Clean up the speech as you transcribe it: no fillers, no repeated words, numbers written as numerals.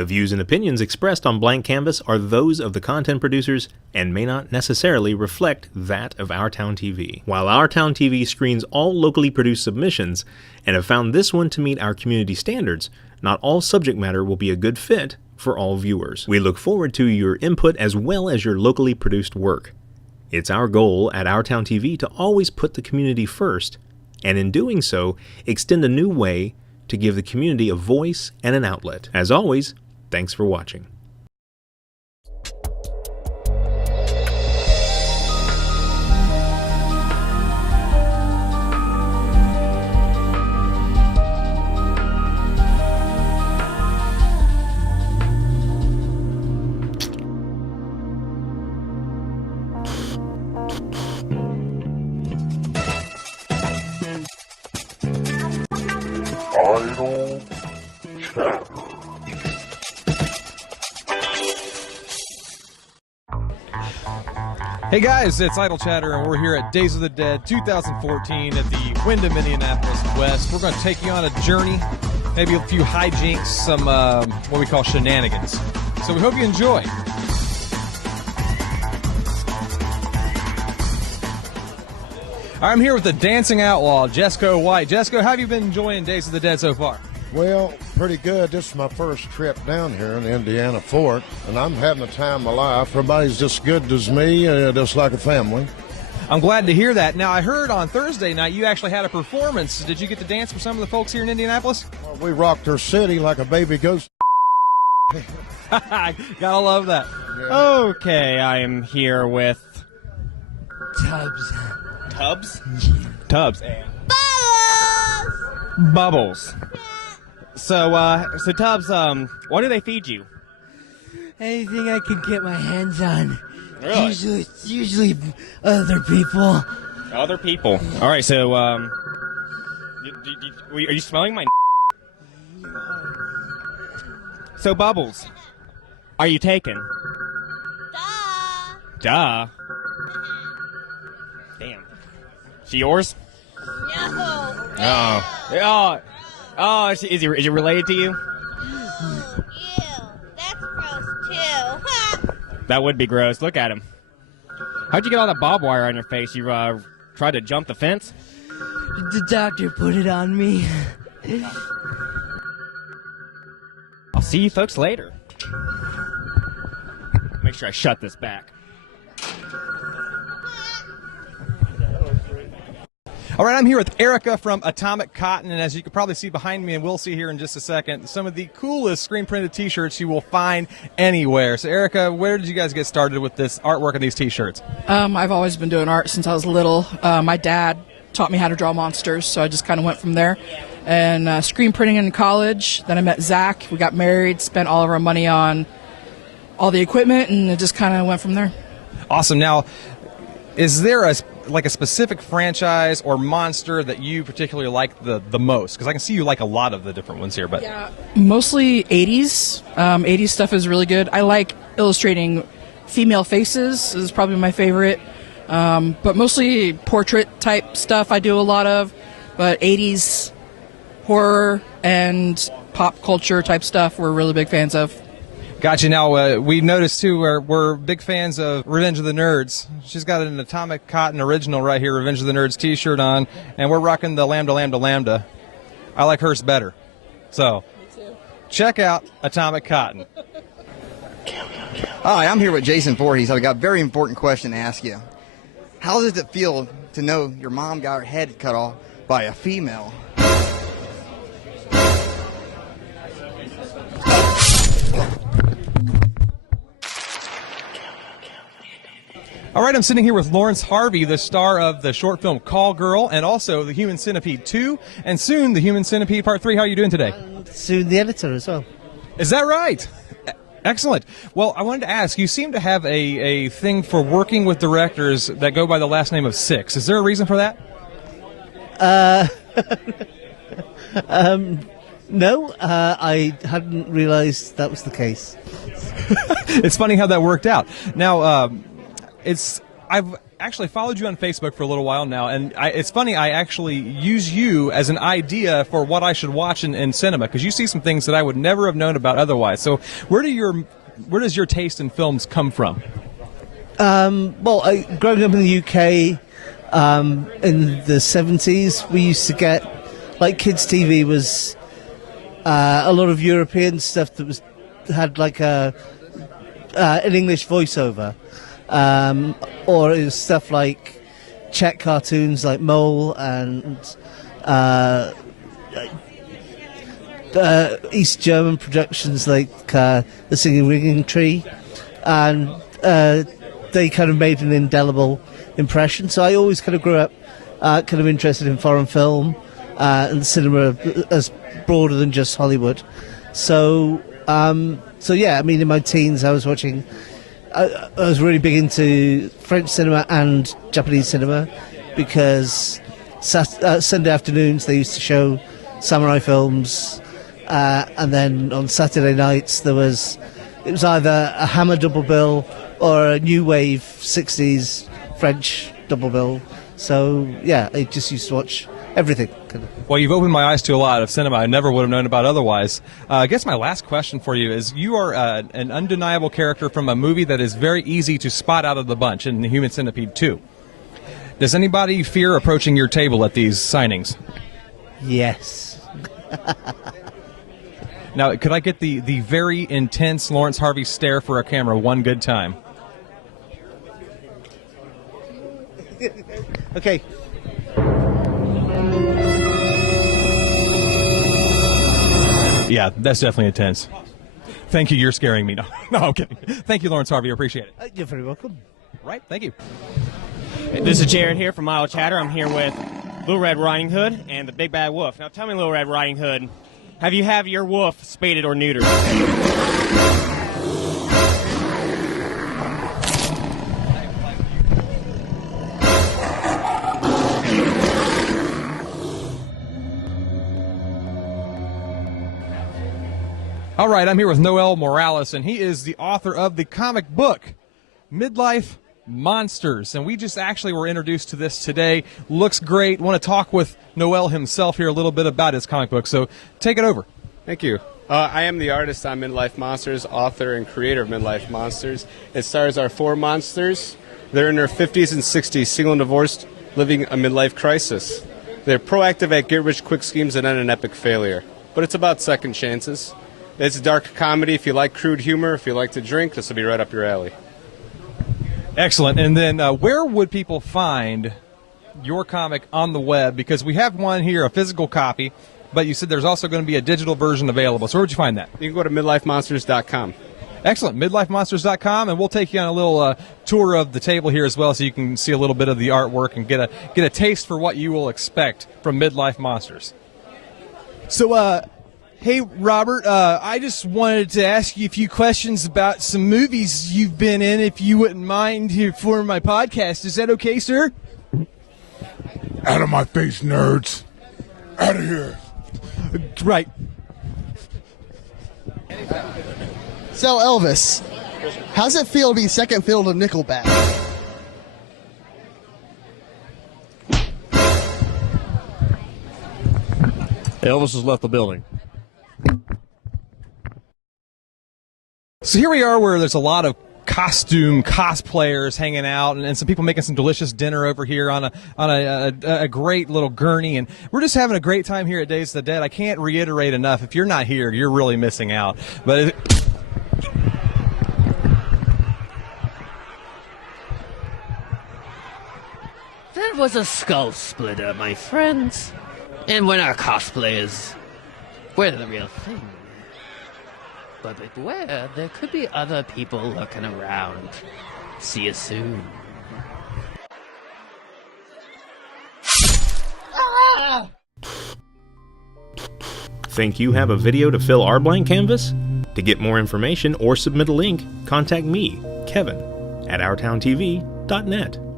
The views and opinions expressed on Blank Canvas are those of the content producers and may not necessarily reflect that of Our Town TV. While Our Town TV screens all locally produced submissions and have found this one to meet our community standards, not all subject matter will be a good fit for all viewers. We look forward to your input as well as your locally produced work. It's our goal at Our Town TV to always put the community first, and in doing so, extend a new way to give the community a voice and an outlet. As always, thanks for watching. Idle Chatter. Hey guys, it's Idle Chatter, and we're here at Days of the Dead 2014 at the Wyndham Indianapolis West. We're going to take you on a journey, maybe a few hijinks, some what we call shenanigans. So we hope you enjoy. I'm here with the dancing outlaw, Jesco White. Jesco, how have you been enjoying Days of the Dead so far? Well, pretty good. This is my first trip down here in the Indiana Fort, and I'm having the time of my life. Everybody's just good as me, just like a family. I'm glad to hear that. Now, I heard on Thursday night you actually had a performance. Did you get to dance for some of the folks here in Indianapolis? Well, we rocked our city like a baby ghost. Gotta love that. Yeah. Okay, I am here with Tubbs. Tubbs? Tubbs. And Bubbles. So Tubbs, what do they feed you? Anything I can get my hands on. Really? Usually other people. Other people. All right, so are you smelling my? So Bubbles, are you taken? Duh. Damn. She yours? No. Oh. Is he related to you? Ew. That's gross too. That would be gross. Look at him. How'd you get all that barbed wire on your face? You tried to jump the fence? The doctor put it on me. I'll see you folks later. Make sure I shut this back. All right, I'm here with Erica from Atomic Cotton, and as you can probably see behind me, and we'll see here in just a second, some of the coolest screen-printed T-shirts you will find anywhere. So, Erica, where did you guys get started with this artwork and these T-shirts? I've always been doing art since I was little. My dad taught me how to draw monsters, so I just kind of went from there. And screen printing in college. Then I met Zach. We got married, spent all of our money on all the equipment, and it just kind of went from there. Awesome. Now, is there a specific franchise or monster that you particularly like the most? Because I can see you like a lot of the different ones here. But yeah, mostly 80s. 80s stuff is really good. I like illustrating female faces. Is probably my favorite. But mostly portrait type stuff I do a lot of. But 80s horror and pop culture type stuff we're really big fans of. Gotcha. Now, we noticed, too, we're big fans of Revenge of the Nerds. She's got an Atomic Cotton original right here, Revenge of the Nerds T-shirt on, and we're rocking the Lambda Lambda Lambda. I like hers better. So, check out Atomic Cotton. Hi, I'm here with Jason Voorhees. I've got a very important question to ask you. How does it feel to know your mom got her head cut off by a female? All right, I'm sitting here with Lawrence Harvey, the star of the short film Call Girl, and also The Human Centipede 2, and soon The Human Centipede Part 3. How are you doing today? Soon the editor as well. Is that right? Excellent. Well, I wanted to ask, you seem to have a thing for working with directors that go by the last name of Six. Is there a reason for that? No, I hadn't realized that was the case. It's funny how that worked out. Now, actually followed you on Facebook for a little while now, and it's funny, I actually use you as an idea for what I should watch in cinema, because you see some things that I would never have known about otherwise. So where does your taste in films come from? Well, growing up in the UK in the 70s, we used to get, like, kids' TV was a lot of European stuff that had like an English voiceover. Or it was stuff like Czech cartoons like Mole and East German productions like The Singing Ringing Tree, and they kind of made an indelible impression. So I always kind of grew up kind of interested in foreign film and cinema as broader than just Hollywood. So yeah, I mean, in my teens I was watching. I was really big into French cinema and Japanese cinema because Sunday afternoons they used to show samurai films, and then on Saturday nights it was either a Hammer double bill or a new wave 60s French double bill. So yeah, I just used to watch everything. Well, you've opened my eyes to a lot of cinema I never would have known about otherwise. I guess my last question for you is, you are an undeniable character from a movie that is very easy to spot out of the bunch, in The Human Centipede 2. Does anybody fear approaching your table at these signings? Yes. Now, could I get the very intense Lawrence Harvey stare for a camera one good time? Okay. Yeah, that's definitely intense. Thank you, you're scaring me. No, I'm kidding. Thank you, Lawrence Harvey, I appreciate it. You're very welcome. Right, thank you. This is Jared here from Idle Chatter. I'm here with Little Red Riding Hood and the Big Bad Wolf. Now tell me, Little Red Riding Hood, have you had your wolf spaded or neutered? All right, I'm here with Noel Morales, and he is the author of the comic book, Midlife Monsters. And we just actually were introduced to this today. Looks great. Want to talk with Noel himself here a little bit about his comic book, so take it over. Thank you. I am the artist on Midlife Monsters, author and creator of Midlife Monsters. It stars our 4 monsters. They're in their 50s and 60s, single and divorced, living a midlife crisis. They're proactive at get-rich-quick schemes and end an epic failure. But it's about second chances. It's a dark comedy. If you like crude humor, if you like to drink, this will be right up your alley. Excellent. And then where would people find your comic on the web? Because we have one here, a physical copy, but you said there's also going to be a digital version available. So where would you find that? You can go to midlifemonsters.com. Excellent. Midlifemonsters.com, and we'll take you on a little tour of the table here as well, so you can see a little bit of the artwork and get a taste for what you will expect from Midlife Monsters. So, hey, Robert, I just wanted to ask you a few questions about some movies you've been in, if you wouldn't mind, here for my podcast. Is that okay, sir? Out of my face, nerds. Out of here. Right. So, Elvis, how's it feel to be second fiddle to Nickelback? Elvis has left the building. So here we are, where there's a lot of cosplayers hanging out, and some people making some delicious dinner over here on a great little gurney, and we're just having a great time here at Days of the Dead. I can't reiterate enough, if you're not here, you're really missing out. But That was a skull splitter, my friends. And we're not cosplayers. We're the real thing. But beware, there could be other people lurking around. See you soon. Think you have a video to fill our blank canvas? To get more information or submit a link, contact me, Kevin, at OurTownTV.net.